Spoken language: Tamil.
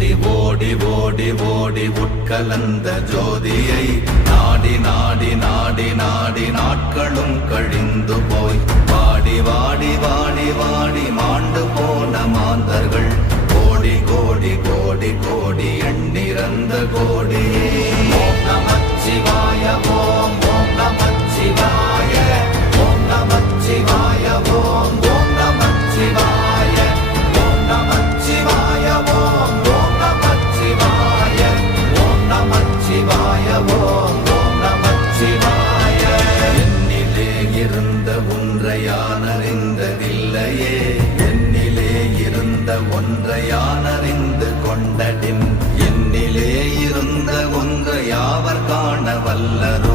ஓடி ஓடி ஓடி ஓடி உட்கலந்த ஜோதியை நாடி நாடி நாடி நாடி நாட்களும் கழிந்து போய் வாடி வாடி வாடி வாடி மாண்டு போன மாந்தர்கள் கோடி கோடி கோடி கோடி எண்ணிறந்த கோடி. ஓம் நமச்சிவாய ஓம் ஓம் நமச்சிவாய ஓம் நமச்சிவாய ஓம் ஓம் நமச்சிவாய ஓம் நமச்சிவாய ஓம் ஓம் நமச்சிவாய ஓம் நமச்சிவாய ஓம் ஓம் நமச்சிவாய. என்னிலே இருந்த ஒன்றை யான் அறிந்ததில்லையே, என்னிலே இருந்த ஒன்றை யான் அறிந்து கொண்டடின், என்னிலே இருந்த ஒன்றை யாவர் காண வல்லதோ